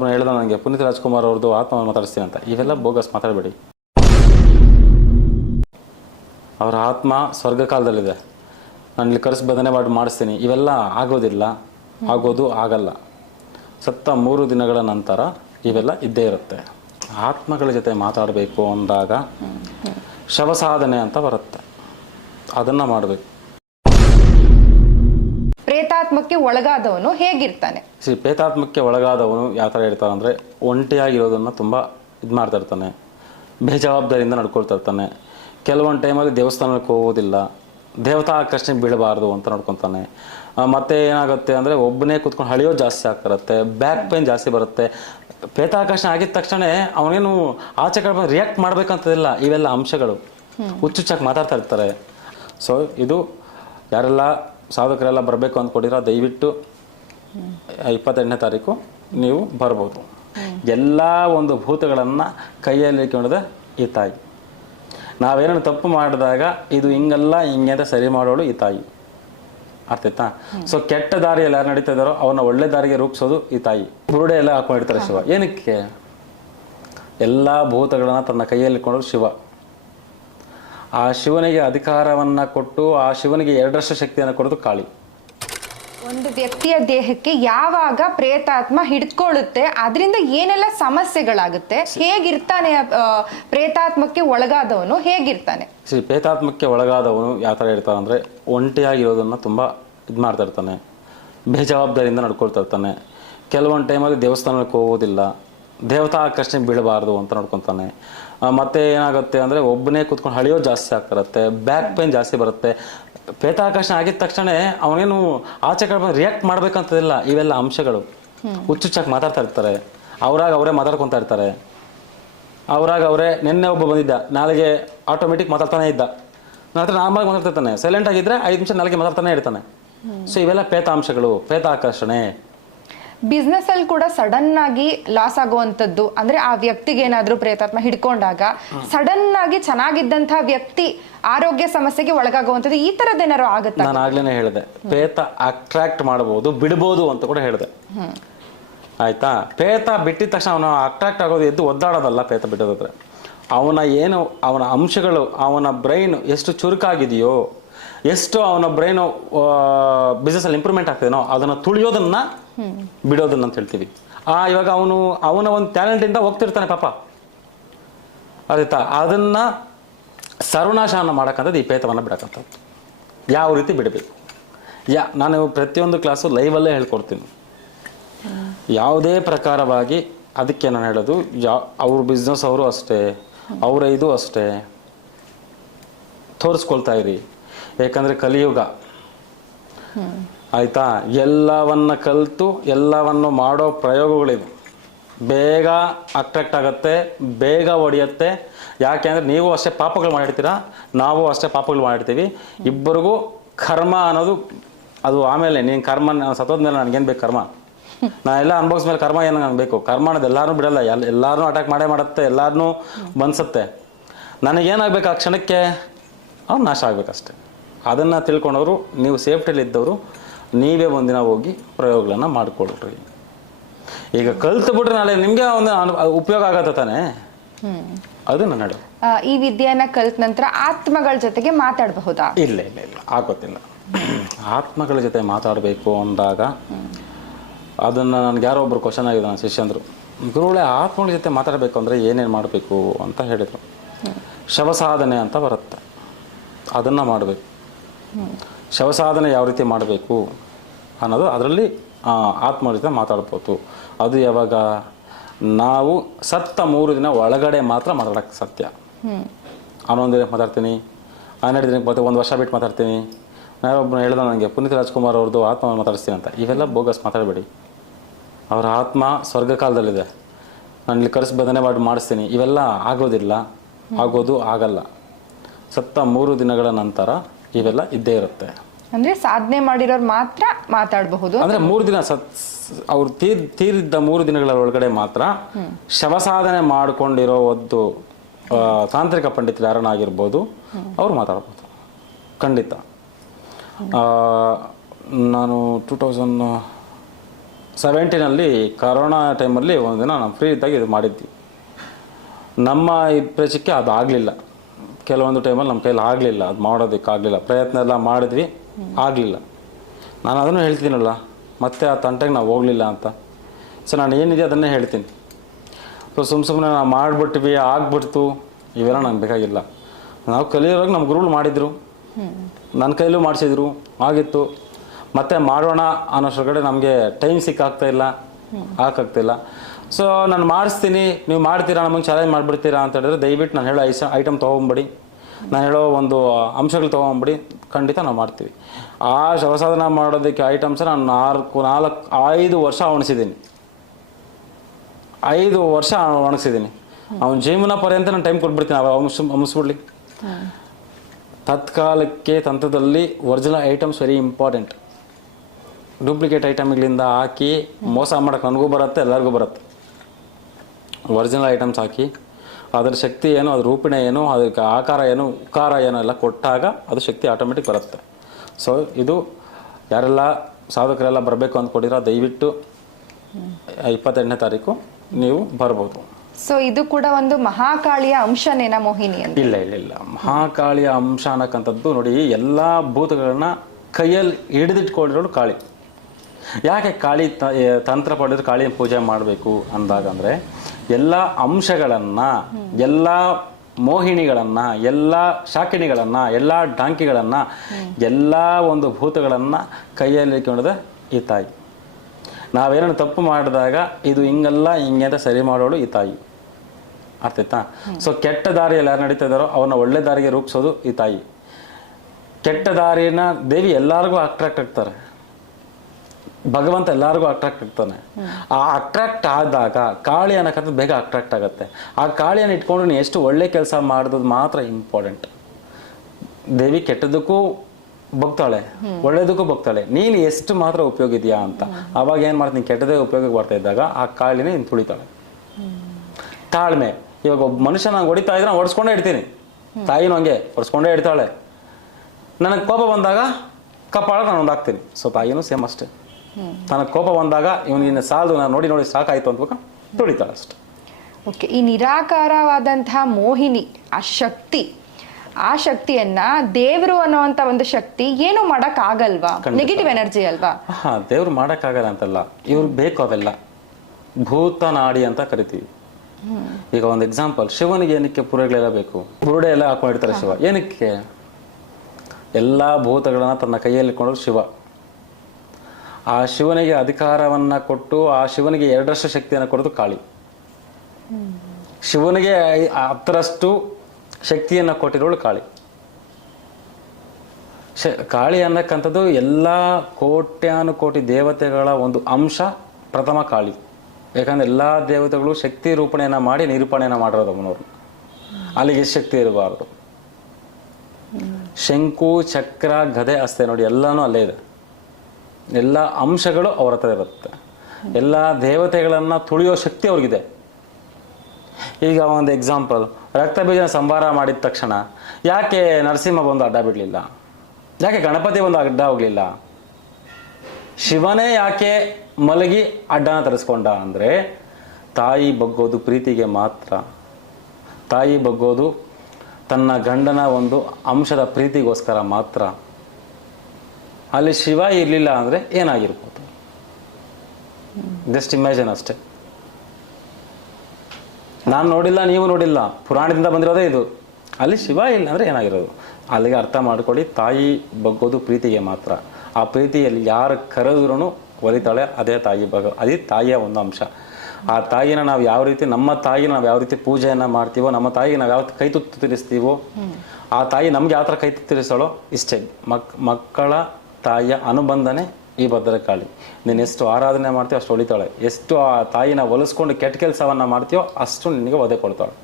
ಯಾರೊಬ್ಬನ ಹೇಳ್ದ ನನಗೆ ಪುನೀತ್ ರಾಜ್ಕುಮಾರ್ ಅವ್ರದ್ದು ಆತ್ಮ ಮಾತಾಡಿಸ್ತೀನಿ ಅಂತ. ಇವೆಲ್ಲ ಬೋಗಸ್, ಮಾತಾಡಬೇಡಿ. ಅವರ ಆತ್ಮ ಸ್ವರ್ಗ ಕಾಲದಲ್ಲಿದೆ, ನಾನು ಇಲ್ಲಿ ಕರೆಸಿ ಬದನೆ ಮಾಡಿಸ್ತೀನಿ. ಇವೆಲ್ಲ ಆಗೋದಿಲ್ಲ, ಆಗೋದು ಆಗಲ್ಲ. ಸತ್ತ 3 ದಿನಗಳ ನಂತರ ಇವೆಲ್ಲ ಇದ್ದೇ ಇರುತ್ತೆ. ಆತ್ಮಗಳ ಜೊತೆ ಮಾತಾಡಬೇಕು ಅಂದಾಗ ಶವ ಸಾಧನೆ ಅಂತ ಬರುತ್ತೆ, ಅದನ್ನು ಮಾಡಬೇಕು. ಪ್ರೇತಾತ್ಮಕ್ಕೆ ಒಳಗಾದವನು ಹೇಗಿರ್ತಾನೆ? ಪ್ರೇತಾತ್ಮಕ್ಕೆ ಒಳಗಾದವನು ಯಾವ ಥರ ಇರ್ತಾನೆ ಅಂದರೆ, ಒಂಟಿಯಾಗಿರೋದನ್ನು ತುಂಬ ಇದು ಮಾಡ್ತಾ ಇರ್ತಾನೆ, ಬೇಜವಾಬ್ದಾರಿಯಿಂದ ನಡ್ಕೊಳ್ತಾ ಇರ್ತಾನೆ. ಕೆಲವೊಂದು ಟೈಮಲ್ಲಿ ದೇವಸ್ಥಾನಕ್ಕೆ ಹೋಗೋದಿಲ್ಲ, ದೇವತಾ ಆಕರ್ಷಣೆ ಬೀಳಬಾರ್ದು ಅಂತ ನೋಡ್ಕೊತಾನೆ. ಮತ್ತೆ ಏನಾಗುತ್ತೆ ಅಂದರೆ, ಒಬ್ಬನೇ ಕೂತ್ಕೊಂಡು ಹಳಿಯೋ ಜಾಸ್ತಿ ಆಗ್ತಿರುತ್ತೆ, ಬ್ಯಾಕ್ ಪೇನ್ ಜಾಸ್ತಿ ಬರುತ್ತೆ. ಪ್ರೇತಾಕರ್ಷಣೆ ಆಗಿದ ತಕ್ಷಣ ಅವನೇನು ಆಚೆ ಕಡೆ ರಿಯಾಕ್ಟ್ ಮಾಡ್ಬೇಕಂತದಿಲ್ಲ. ಇವೆಲ್ಲ ಅಂಶಗಳು ಹುಚ್ಚುಚ್ಚಾಗಿ ಮಾತಾಡ್ತಾ ಇರ್ತಾರೆ. ಸೊ ಇದು ಯಾರೆಲ್ಲ ಸಾಧಕರೆಲ್ಲ ಬರಬೇಕು ಅಂದ್ಕೊಂಡಿರೋ ದಯವಿಟ್ಟು 28ನೇ ತಾರೀಕು ನೀವು ಬರ್ಬೋದು. ಎಲ್ಲ ಒಂದು ಭೂತಗಳನ್ನು ಕೈಯಲ್ಲಿ ಇಟ್ಕೊಂಡಿದೆ ಈ ತಾಯಿ. ನಾವೇನೋ ತಪ್ಪು ಮಾಡಿದಾಗ ಇದು ಹಿಂಗಲ್ಲ ಹಿಂಗೆ ಅಂತ ಸರಿ ಮಾಡೋಳು ಈ ತಾಯಿ, ಅರ್ಥಾಯ್ತಾ? ಸೊ ಕೆಟ್ಟ ದಾರಿಯಲ್ಲಿ ಯಾರು ನಡೀತಾ ಇದ್ದಾರೋ ಅವನ್ನ ಒಳ್ಳೆ ದಾರಿಗೆ ರೂಪಿಸೋದು ಈ ತಾಯಿ. ಬುರುಡೆ ಎಲ್ಲ ಹಾಕೊಂಡಿರ್ತಾರೆ ಶಿವ. ಏನಕ್ಕೆ? ಎಲ್ಲ ಭೂತಗಳನ್ನ ತನ್ನ ಕೈಯಲ್ಲಿ ಇಟ್ಕೊಂಡ್ರು ಶಿವ. ಆ ಶಿವನಿಗೆ ಅಧಿಕಾರವನ್ನ ಕೊಟ್ಟು ಆ ಶಿವನಿಗೆ 2ರಷ್ಟು ಶಕ್ತಿಯನ್ನು ಕೊಡೋದು ಕಾಳಿ. ಒಂದು ವ್ಯಕ್ತಿಯ ದೇಹಕ್ಕೆ ಯಾವಾಗ ಪ್ರೇತಾತ್ಮ ಹಿಡ್ಕೊಳ್ಳುತ್ತೆ, ಅದರಿಂದ ಏನೆಲ್ಲ ಸಮಸ್ಯೆಗಳಾಗುತ್ತೆ, ಹೇಗಿರ್ತಾನೆ ಪ್ರೇತಾತ್ಮಕ್ಕೆ ಒಳಗಾದವನು ಹೇಗಿರ್ತಾನೆ? ಪ್ರೇತಾತ್ಮಕ್ಕೆ ಒಳಗಾದವನು ಯಾವ ಥರ ಇರ್ತಾನೆ ಅಂದರೆ, ಒಂಟಿಯಾಗಿರೋದನ್ನು ತುಂಬ ಇದು ಮಾಡ್ತಾ ಇರ್ತಾನೆ, ಬೇಜವಾಬ್ದಾರಿಯಿಂದ ನಡ್ಕೊಳ್ತಾ ಇರ್ತಾನೆ. ಕೆಲವೊಂದು ಟೈಮಲ್ಲಿ ದೇವಸ್ಥಾನಕ್ಕೆ ಹೋಗೋದಿಲ್ಲ, ದೇವತಾ ಆಕರ್ಷಣೆ ಬೀಳಬಾರ್ದು ಅಂತ ನೋಡ್ಕೊತಾನೆ. ಮತ್ತೆ ಏನಾಗುತ್ತೆ ಅಂದರೆ, ಒಬ್ಬನೇ ಕೂತ್ಕೊಂಡು ಹಳಿಯೋ ಜಾಸ್ತಿ ಆಗ್ತಿರುತ್ತೆ, ಬ್ಯಾಕ್ ಪೇನ್ ಜಾಸ್ತಿ ಬರುತ್ತೆ. ಪ್ರೇತಾಕರ್ಷಣೆ ಆಗಿದ ತಕ್ಷಣ ಅವನೇನು ಆಚೆ ಕಡೆ ರಿಯಾಕ್ಟ್ ಮಾಡ್ಬೇಕಂತದಿಲ್ಲ. ಇವೆಲ್ಲ ಅಂಶಗಳು ಹುಚ್ಚುಚ್ಚಾಗಿ ಮಾತಾಡ್ತಾ ಇರ್ತಾರೆ, ಅವರಾಗ ಅವರೇ ಮಾತಾಡ್ಕೊತಾ ಇರ್ತಾರೆ. ಅವರಾಗ ಅವರೇ ನಿನ್ನೆ ಒಬ್ಬ ಬಂದಿದ್ದ, ನಾಳೆಗೆ ಆಟೋಮೆಟಿಕ್ ಮಾತಾಡ್ತಾನೆ ಇದ್ದ, ನಂತರ ನಾರ್ಮಲ್ ಮಾತಾಡ್ತಿರ್ತಾನೆ. ಸೈಲೆಂಟ್ ಆಗಿದ್ರೆ 5 ನಿಮಿಷ ನಾಳೆಗೆ ಮಾತಾಡ್ತಾನೆ ಇರ್ತಾನೆ. ಸೊ ಇವೆಲ್ಲ ಪ್ರೇತಾಂಶಗಳು, ಪ್ರೇತಾಕರ್ಷಣೆ. ಬಿಸ್ನೆಸ್ ಅಲ್ಲಿ ಕೂಡ ಸಡನ್ ಆಗಿ ಲಾಸ್ ಆಗುವಂತದ್ದು ಅಂದ್ರೆ, ಆ ವ್ಯಕ್ತಿಗೆ ಏನಾದ್ರೂ ಪ್ರೇತಾತ್ಮ ಹಿಡ್ಕೊಂಡಾಗ ಸಡನ್ ಆಗಿ ಚೆನ್ನಾಗಿದ್ದಂತಹ ವ್ಯಕ್ತಿ ಆರೋಗ್ಯ ಸಮಸ್ಯೆಗೆ ಒಳಗಾಗುವಂಥದ್ದು, ಈ ತರದ್ ಏನಾರು ಆಗುತ್ತೆ? ನಾನು ಆಗ್ಲೇನೆ ಹೇಳಿದೆ, ಪ್ರೇತ ಅಟ್ರಾಕ್ಟ್ ಮಾಡಬಹುದು, ಬಿಡ್ಬೋದು ಅಂತ ಕೂಡ ಹೇಳಿದೆ. ಆಯ್ತಾ? ಪ್ರೇತ ಬಿಟ್ಟಿದ ತಕ್ಷಣ ಅವನ ಅಟ್ರಾಕ್ಟ್ ಆಗೋದು, ಎದ್ದು ಒದ್ದಾಡೋದಲ್ಲ. ಪ್ರೇತ ಬಿಟ್ಟೋದ್ರೆ ಅವನ ಅಂಶಗಳು, ಅವನ ಬ್ರೈನ್ ಎಷ್ಟು ಚುರುಕಾಗಿದೆಯೋ, ಎಷ್ಟು ಅವನ ಬ್ರೈನು ಬಿಸ್ನೆಸ್ ಅಲ್ಲಿ ಇಂಪ್ರೂವ್ಮೆಂಟ್ ಆಗ್ತದೇನೋ, ಅದನ್ನ ತುಳಿಯೋದನ್ನ ಬಿಡೋದನ್ನ ಅಂತ ಹೇಳ್ತೀವಿ. ಇವಾಗ ಅವನ ಒಂದು ಟ್ಯಾಲೆಂಟ್ ಇಂದ ಹೋಗ್ತಿರ್ತಾನೆ ಪಾಪ, ಆಯ್ತಾ? ಅದನ್ನ ಸರ್ವನಾಶನ ಮಾಡಕ್ಕಂಥದ್ದು ಈ ಪ್ರೇತವನ್ನ ಬಿಡಕ್ಕಂಥದ್ದು. ಯಾವ ರೀತಿ ಬಿಡಬೇಕು? ನಾನು ಪ್ರತಿಯೊಂದು ಕ್ಲಾಸು ಲೈವಲ್ಲೇ ಹೇಳ್ಕೊಡ್ತೀನಿ. ಯಾವುದೇ ಪ್ರಕಾರವಾಗಿ ಅದಕ್ಕೆ ನಾನು ಹೇಳೋದು, ಅವ್ರ ಬಿಸ್ನೆಸ್ ಅವರು ಅಷ್ಟೇ, ಅವರ ಇದು ಅಷ್ಟೇ, ತೋರಿಸ್ಕೊಳ್ತಾ ಇರಿ. ಯಾಕಂದ್ರೆ ಕಲಿಯುಗ, ಆಯ್ತಾ? ಎಲ್ಲವನ್ನ ಕಲಿತು ಎಲ್ಲವನ್ನು ಮಾಡೋ ಪ್ರಯೋಗಗಳಿವೆ. ಬೇಗ ಅಟ್ರಾಕ್ಟ್ ಆಗುತ್ತೆ, ಬೇಗ ಹೊಡೆಯುತ್ತೆ. ಯಾಕೆ ಅಂದರೆ ನೀವು ಅಷ್ಟೇ ಪಾಪಗಳು ಮಾಡಿರ್ತೀರಾ, ನಾವು ಅಷ್ಟೇ ಪಾಪಗಳು ಮಾಡಿರ್ತೀವಿ. ಇಬ್ಬರಿಗೂ ಕರ್ಮ ಅನ್ನೋದು ಅದು ಆಮೇಲೆ. ನೀನು ಕರ್ಮ ಸತ್ತೋದ್ಮೇಲೆ ನನಗೇನು ಬೇಕು ಕರ್ಮ? ನಾ ಎಲ್ಲ ಅನ್ಭವಿಸ್ಮೇಲೆ ಕರ್ಮ ಏನು ನನಗೆ ಬೇಕು? ಕರ್ಮ ಅನ್ನೋದು ಎಲ್ಲರೂ ಬಿಡಲ್ಲ, ಎಲ್ಲರೂ ಅಟ್ಯಾಕ್ ಮಾಡುತ್ತೆ, ಎಲ್ಲರನ್ನೂ ಬಂದ್ಸುತ್ತೆ. ನನಗೇನಾಗಬೇಕು ಆ ಕ್ಷಣಕ್ಕೆ? ಅವ್ನು ನಾಶ ಆಗ್ಬೇಕಷ್ಟೆ. ಅದನ್ನು ತಿಳ್ಕೊಂಡವರು, ನೀವು ಸೇಫ್ಟಿಯಲ್ಲಿ ಇದ್ದವರು, ನೀವೇ ಒಂದಿನ ಹೋಗಿ ಪ್ರಯೋಗಗಳನ್ನು ಮಾಡಿಕೊಳ್ರಿ. ಈಗ ಕಲ್ತು ಬಿಟ್ರೆ ನಾಳೆ ನಿಮಗೆ ಒಂದು ಉಪಯೋಗ ಆಗತ್ತೆ ತಾನೆ, ಅದು ನನ್ನ ಹೇಳೋದು. ಈ ವಿದ್ಯೆಯನ್ನ ಕಲ್ತ ನಂತರ ಆತ್ಮಗಳ ಜೊತೆಗೆ ಮಾತಾಡಬಹುದಾ? ಇಲ್ಲ ಇಲ್ಲ ಇಲ್ಲ, ಆಗೋತ್ತಿಲ್ಲ. ಆತ್ಮಗಳ ಜೊತೆ ಮಾತಾಡಬೇಕು ಅಂದಾಗ ಅದನ್ನು ನನಗೆ ಯಾರೋ ಒಬ್ಬರು ಕ್ವಶನ್ ಆಗಿದೆ ನನ್ನ ಶಿಷ್ಯಂದರು, ಗುರುಗಳೇ ಆತ್ಮಗಳ ಜೊತೆ ಮಾತಾಡಬೇಕು ಅಂದರೆ ಏನೇನು ಮಾಡಬೇಕು ಅಂತ ಹೇಳಿದರು. ಶವ ಸಾಧನೆ ಅಂತ ಬರುತ್ತೆ, ಅದನ್ನು ಮಾಡಬೇಕು. ಶವ ಸಾಧನೆ ಯಾವ ರೀತಿ ಮಾಡಬೇಕು ಅನ್ನೋದು ಅದರಲ್ಲಿ ಆತ್ಮ ಜೊತೆ ಮಾತಾಡ್ಬೋದು. ಅದು ಯಾವಾಗ? ನಾವು ಸತ್ತ 3 ದಿನ ಒಳಗಡೆ ಮಾತ್ರ ಮಾತಾಡೋಕ್ಕೆ ಸತ್ಯ. 11 ದಿನಕ್ಕೆ ಮಾತಾಡ್ತೀನಿ, 12 ದಿನಕ್ಕೆ ಮತ್ತೆ 1 ವರ್ಷ ಬಿಟ್ಟು ಮಾತಾಡ್ತೀನಿ. ಯಾರೊಬ್ಬನ ಹೇಳ್ದ ನನಗೆ ಪುನೀತ್ ರಾಜ್ಕುಮಾರ್ ಅವ್ರದ್ದು ಆತ್ಮ ಮಾತಾಡಿಸ್ತೀನಿ ಅಂತ. ಇವೆಲ್ಲ ಬೋಗಸ್, ಮಾತಾಡಬೇಡಿ. ಅವರ ಆತ್ಮ ಸ್ವರ್ಗ ಕಾಲದಲ್ಲಿದೆ, ನಾನು ಇಲ್ಲಿ ಕರೆಸಿ ಬದನೆ ಮಾಡಿಸ್ತೀನಿ. ಇವೆಲ್ಲ ಆಗೋದಿಲ್ಲ, ಆಗೋದು ಆಗಲ್ಲ. ಸತ್ತ 3 ದಿನಗಳ ನಂತರ ಇವೆಲ್ಲ ಇದ್ದೇ ಇರುತ್ತೆ. ಅಂದ್ರೆ ಸಾಧನೆ ಮಾಡಿರೋರು ಮಾತ್ರ ಮಾತಾಡಬಹುದು. ಅಂದ್ರೆ 3 ದಿನ ಅವ್ರು ತೀರಿದ್ದ 3 ದಿನಗಳ ಒಳಗಡೆ ಮಾತ್ರ ಶವ ಸಾಧನೆ ಮಾಡಿಕೊಂಡಿರೋ ಒಂದು ತಾಂತ್ರಿಕ ಪಂಡಿತರು ಯಾರನ್ನಾಗಿರ್ಬೋದು, ಅವ್ರು ಮಾತಾಡ್ಬೋದು ಖಂಡಿತ. ನಾನು 17ನಲ್ಲಿ ಕರೋನಾ ಟೈಮಲ್ಲಿ ಒಂದಿನ ನಾವು ಫ್ರೀ ಇದ್ದಾಗ ಇದು ಮಾಡಿದ್ವಿ. ನಮ್ಮ ಪ್ರದೇಶಕ್ಕೆ ಅದು ಆಗಲಿಲ್ಲ. ಕೆಲವೊಂದು ಟೈಮಲ್ಲಿ ನಮ್ಮ ಕೈಯಲ್ಲಿ ಆಗಲಿಲ್ಲ, ಅದು ಮಾಡೋದಕ್ಕಾಗಲಿಲ್ಲ. ಪ್ರಯತ್ನ ಎಲ್ಲ ಮಾಡಿದ್ವಿ, ಆಗಲಿಲ್ಲ. ನಾನು ಅದನ್ನು ಹೇಳ್ತೀನಲ್ಲ, ಮತ್ತೆ ಆ ತಂಟೆಗೆ ನಾವು ಹೋಗಲಿಲ್ಲ ಅಂತ. ಸೊ ನಾನು ಏನಿದೆ ಅದನ್ನೇ ಹೇಳ್ತೀನಿ. ಸೊ ಸುಮ್ಮನೆ ನಾವು ಮಾಡಿಬಿಟ್ವಿ, ಆಗ್ಬಿಡ್ತು, ಇವೆಲ್ಲ ನಂಗೆ ಬೇಕಾಗಿಲ್ಲ. ನಾವು ಕಲಿಯೋವಾಗ ನಮ್ಮ ಗುರುಗಳು ಮಾಡಿದರು, ನನ್ನ ಕೈಲೂ ಮಾಡಿಸಿದ್ರು, ಆಗಿತ್ತು. ಮತ್ತೆ ಮಾಡೋಣ ಅನ್ನೋಷ್ಟೊಳಗಡೆ ನಮಗೆ ಟೈಮ್ ಸಿಕ್ಕಾಗ್ತಾಯಿಲ್ಲ, ಹಾಕಾಗ್ತಿಲ್ಲ. ಸೊ ನಾನು ಮಾಡಿಸ್ತೀನಿ, ನೀವು ಮಾಡ್ತೀರಾ, ನಮಗೆ ಚಾಲೆಂಜ್ ಮಾಡಿಬಿಡ್ತೀರಾ ಅಂತ ಹೇಳಿದ್ರೆ ದಯವಿಟ್ಟು ನಾನು ಹೇಳೋ ಐಟಮ್ ತೊಗೊಂಬಿಡಿ, ನಾನು ಹೇಳೋ ಒಂದು ಅಂಶಗಳು ತೊಗೊಂಬಿಡಿ, ಖಂಡಿತ ನಾವು ಮಾಡ್ತೀವಿ. ಆ ಶವಸಾಧನ ಮಾಡೋದಕ್ಕೆ ಐಟಮ್ಸ್ ನಾನು 5 ವರ್ಷ ಒಣಸಿದ್ದೀನಿ. 5 ವರ್ಷ ಒಣಗಿಸಿದ್ದೀನಿ. ಅವನ ಜೀವನ ಪರ್ಯಂತ ನಾನು ಟೈಮ್ ಕೊಟ್ಬಿಡ್ತೀನಿ, ಅಂಶಬಿಡ್ಲಿ. ತತ್ಕಾಲಕ್ಕೆ ತಂತ್ರದಲ್ಲಿ original items very important. Duplicate ಐಟಮ್ಗಳಿಂದ ಹಾಕಿ ಮೋಸ ಮಾಡೋಕ್ಕೆ ನನಗೂ ಬರುತ್ತೆ, ಎಲ್ಲರಿಗೂ ಬರುತ್ತೆ. ಒರಿಜಿನಲ್ ಐಟಮ್ಸ್ ಹಾಕಿ ಅದರ ಶಕ್ತಿ ಏನು, ಅದ್ರ ರೂಪಿಣ ಏನು, ಅದಕ್ಕೆ ಆಕಾರ ಏನು, ಉಕಾರ ಏನು ಎಲ್ಲ ಕೊಟ್ಟಾಗ ಅದು ಶಕ್ತಿ ಆಟೋಮೆಟಿಕ್ ಬರುತ್ತೆ. ಸೊ ಇದು ಯಾರೆಲ್ಲ ಸಾಧಕರೆಲ್ಲ ಬರಬೇಕು ಅಂದ್ಕೊಂಡಿರೋ ದಯವಿಟ್ಟು 28ನೇ ತಾರೀಕು ನೀವು ಬರ್ಬೋದು. ಸೊ ಇದು ಕೂಡ ಒಂದು ಮಹಾಕಾಳಿಯ ಅಂಶನೇನ ಮೋಹಿನಿ ಅಂತ? ಇಲ್ಲ. ಮಹಾಕಾಳಿಯ ಅಂಶ ಅನ್ನಕ್ಕಂಥದ್ದು ನೋಡಿ, ಎಲ್ಲ ಭೂತಗಳನ್ನ ಕೈಯಲ್ಲಿ ಹಿಡಿದಿಟ್ಕೊಂಡಿರೋಳು ಕಾಳಿ. ಯಾಕೆ ಕಾಳಿ ತಂತ್ರ ಪಡೆದ್ರೆ ಕಾಳಿ ಪೂಜೆ ಮಾಡಬೇಕು ಅಂದಾಗ ಅಂದರೆ, ಎಲ್ಲ ಅಂಶಗಳನ್ನು, ಎಲ್ಲ ಮೋಹಿನಿಗಳನ್ನು, ಎಲ್ಲ ಶಾಕಿಣಿಗಳನ್ನು, ಎಲ್ಲ ಡಾಂಕಿಗಳನ್ನು, ಎಲ್ಲ ಒಂದು ಭೂತಗಳನ್ನು ಕೈಯಲ್ಲಿ ಇಟ್ಕೊಂಡಿದೆ ಈ ತಾಯಿ. ನಾವೇನೋ ತಪ್ಪು ಮಾಡಿದಾಗ ಇದು ಹಿಂಗಲ್ಲ ಹಿಂಗೆ ಅಂತ ಸರಿ ಮಾಡೋಳು ಈ ತಾಯಿ. ಅರ್ಥ ಆಯ್ತಾ? ಸೊ ಕೆಟ್ಟ ದಾರಿಯಲ್ಲಿ ಯಾರು ನಡೀತಾ ಇದ್ದಾರೋ ಅವ್ರನ್ನ ಒಳ್ಳೆ ದಾರಿಗೆ ರೂಪಿಸೋದು ಈ ತಾಯಿ. ಕೆಟ್ಟ ದಾರಿನ ದೇವಿ ಎಲ್ಲರಿಗೂ ಅಟ್ರಾಕ್ಟ್ ಆಗ್ತಾರೆ, ಭಗವಂತ ಎಲ್ಲರಿಗೂ ಅಟ್ರಾಕ್ಟ್ ಆಗ್ತಾನೆ. ಆ ಅಟ್ರಾಕ್ಟ್ ಆದಾಗ ಕಾಳಿ ಅನ್ನೋಕ್ಕಂಥದ್ದು ಬೇಗ ಅಟ್ರಾಕ್ಟ್ ಆಗುತ್ತೆ. ಆ ಕಾಳಿಯನ್ನು ಇಟ್ಕೊಂಡು ನೀನು ಎಷ್ಟು ಒಳ್ಳೆ ಕೆಲಸ ಮಾಡಿದದು ಮಾತ್ರ ಇಂಪಾರ್ಟೆಂಟ್. ದೇವಿ ಕೆಟ್ಟದಕ್ಕೂ ಬಗ್ತಾಳೆ, ಒಳ್ಳೇದಕ್ಕೂ ಬಗ್ತಾಳೆ. ನೀನು ಎಷ್ಟು ಮಾತ್ರ ಉಪಯೋಗ ಇದೆಯಾ ಅಂತ. ಅವಾಗ ಏನು ಮಾಡ್ತೀನಿ, ಕೆಟ್ಟದೇ ಉಪಯೋಗಕ್ಕೆ ಬರ್ತಾ ಇದ್ದಾಗ ಆ ಕಾಳಿನೇ ನೀನು ತುಳಿತಾಳೆ. ತಾಳ್ಮೆ. ಇವಾಗ ಒಬ್ಬ ಮನುಷ್ಯ ನಾನು ಹೊಡಿತಾ ಇದ್ರೆ ನಾನು ಹೊಡ್ಸ್ಕೊಂಡೇ ಇಡ್ತೀನಿ, ತಾಯಿನೂ ಹಂಗೆ ಹೊಡ್ಸ್ಕೊಂಡೇ ಇಡ್ತಾಳೆ. ನನಗೆ ಕೋಪ ಬಂದಾಗ ಕಪಾಳ ನಾನು ಒಂದಾಗ್ತೀನಿ. ಸೊ ತಾಯಿನೂ ಸೇಮ್ ಅಷ್ಟೇ. ನನಗೆ ಕೋಪ ಬಂದಾಗ ಇವನಿಗೆ ಸಾಲದು, ನಾನು ನೋಡಿ ಸಾಕಾಯ್ತು ಅಂತ ತುಳಿತಾಳೆ ಅಷ್ಟೆ. ಓಕೆ, ಈ ನಿರಾಕಾರವಾದಂತಹ ಮೋಹಿನಿ, ಆ ಶಕ್ತಿಯನ್ನ ದೇವರು ಅನ್ನುವಂತ ಒಂದು ಶಕ್ತಿ ಏನು ಮಾಡಕ್ ಆಗಲ್ವಾ? ನೆಗೆಟಿವ್ ಎನರ್ಜಿ ಅಲ್ವಾ? ದೇವ್ರು ಮಾಡಕ್ಕಾಗಲ್ಲ ಅಂತಲ್ಲ, ಇವ್ರಿಗೆ ಬೇಕು ಅವೆಲ್ಲ. ಭೂತನಾಡಿ ಅಂತ ಕರಿತೀವಿ. ಈಗ ಒಂದು ಎಕ್ಸಾಂಪಲ್, ಶಿವನಿಗೆ ಏನಕ್ಕೆ ಪುರಗಳೆಲ್ಲ ಬೇಕು? ಬುರುಡೆ ಎಲ್ಲ ಹಾಕೊಂಡಿರ್ತಾರೆ ಶಿವ. ಏನಕ್ಕೆ? ಎಲ್ಲ ಭೂತಗಳನ್ನ ತನ್ನ ಕೈಯಲ್ಲಿ ಕೊಂಡೋರು ಶಿವ. ಆ ಶಿವನಿಗೆ ಅಧಿಕಾರವನ್ನ ಕೊಟ್ಟು ಆ ಶಿವನಿಗೆ 2ರಷ್ಟು ಶಕ್ತಿಯನ್ನು ಕೊಡೋದು ಕಾಳಿ. ಶಿವನಿಗೆ 10ರಷ್ಟು ಶಕ್ತಿಯನ್ನು ಕೊಟ್ಟಿರೋಳು ಕಾಳಿ. ಕಾಳಿ ಅನ್ನಕ್ಕಂಥದ್ದು ಎಲ್ಲ ಕೋಟ್ಯಾನುಕೋಟಿ ದೇವತೆಗಳ ಒಂದು ಅಂಶ, ಪ್ರಥಮ ಕಾಳಿ. ಯಾಕಂದ್ರೆ ಎಲ್ಲ ದೇವತೆಗಳು ಶಕ್ತಿ ರೂಪಣೆಯನ್ನ ಮಾಡಿ ನಿರೂಪಣೆಯನ್ನ ಮಾಡಿರೋದು ಅವನವರು. ಅಲ್ಲಿಗೆ ಶಕ್ತಿ ಇರಬಾರ್ದು. ಶಂಕು, ಚಕ್ರ, ಗದೆ, ಅಸ್ತೆ ನೋಡಿ ಎಲ್ಲಾನು ಅಲ್ಲೇ ಇದೆ. ಎಲ್ಲ ಅಂಶಗಳು ಅವ್ರ ಹತ್ರ ಇರುತ್ತೆ. ಎಲ್ಲ ದೇವತೆಗಳನ್ನ ತುಳಿಯೋ ಶಕ್ತಿ ಅವ್ರಿಗಿದೆ. ಈಗ ಒಂದು ಎಕ್ಸಾಂಪಲ್, ರಕ್ತ ಬೀಜನ ಸಂಭಾರ ಮಾಡಿದ ತಕ್ಷಣ ಯಾಕೆ ನರಸಿಂಹ ಬಂದು ಅಡ್ಡ ಬಿಡಲಿಲ್ಲ? ಯಾಕೆ ಗಣಪತಿ ಬಂದು ಅಡ್ಡ ಹೋಗ್ಲಿಲ್ಲ? ಶಿವನೇ ಯಾಕೆ ಮಲಗಿ ಅಡ್ಡನ ತರಿಸ್ಕೊಂಡ ಅಂದರೆ, ತಾಯಿ ಬಗ್ಗೋದು ಪ್ರೀತಿಗೆ ಮಾತ್ರ. ತಾಯಿ ಬಗ್ಗೋದು ತನ್ನ ಗಂಡನ ಒಂದು ಅಂಶದ ಪ್ರೀತಿಗೋಸ್ಕರ ಮಾತ್ರ. ಅಲ್ಲಿ ಶಿವ ಇರಲಿಲ್ಲ ಅಂದರೆ ಏನಾಗಿರ್ಬೋದು? ಜಸ್ಟ್ ಇಮ್ಯಾಜಿನ್ ಅಷ್ಟೆ. ನಾನು ನೋಡಿಲ್ಲ, ನೀವು ನೋಡಿಲ್ಲ, ಪುರಾಣದಿಂದ ಬಂದಿರೋದೇ ಇದು. ಅಲ್ಲಿ ಶಿವ ಇಲ್ಲ ಅಂದರೆ ಏನಾಗಿರೋದು? ಅಲ್ಲಿಗೆ ಅರ್ಥ ಮಾಡ್ಕೊಳ್ಳಿ, ತಾಯಿ ಬಗ್ಗೋದು ಪ್ರೀತಿಗೆ ಮಾತ್ರ. ಆ ಪ್ರೀತಿಯಲ್ಲಿ ಯಾರು ಕರೆದ್ರೂ ಒಲಿತಾಳೆ, ಅದೇ ತಾಯಿಯ ಒಂದು ಅಂಶ. ಆ ತಾಯಿನ ನಾವು ಯಾವ ರೀತಿ, ನಮ್ಮ ತಾಯಿನ ನಾವು ಯಾವ ರೀತಿ ಪೂಜೆಯನ್ನು ಮಾಡ್ತೀವೋ, ನಮ್ಮ ತಾಯಿಗೆ ನಾವು ಯಾವ ಕೈ ತುತ್ತು ತಿರ್ಸ್ತೀವೋ, ಆ ತಾಯಿ ನಮ್ಗೆ ಯಾವ ಥರ ಕೈ ತುತ್ತು ತಿರ್ಸೋಳೋ ಇಷ್ಟೇ. ಮಕ್ಕಳ ತಾಯಿಯ ಅನುಬಂಧನೆ ಈ ಭದ್ರಕಾಳಿ. ನೀನು ಎಷ್ಟು ಆರಾಧನೆ ಮಾಡ್ತೀಯೋ ಅಷ್ಟು ಒಲಿತಾಳೆ. ಎಷ್ಟು ಆ ತಾಯಿನ ಒಲಿಸ್ಕೊಂಡು ಕೆಟ್ಟ ಕೆಲಸವನ್ನು ಮಾಡ್ತೀಯೋ ಅಷ್ಟು ನಿನಗೆ ಒದೆ ಕೊಡ್ತಾಳೆ.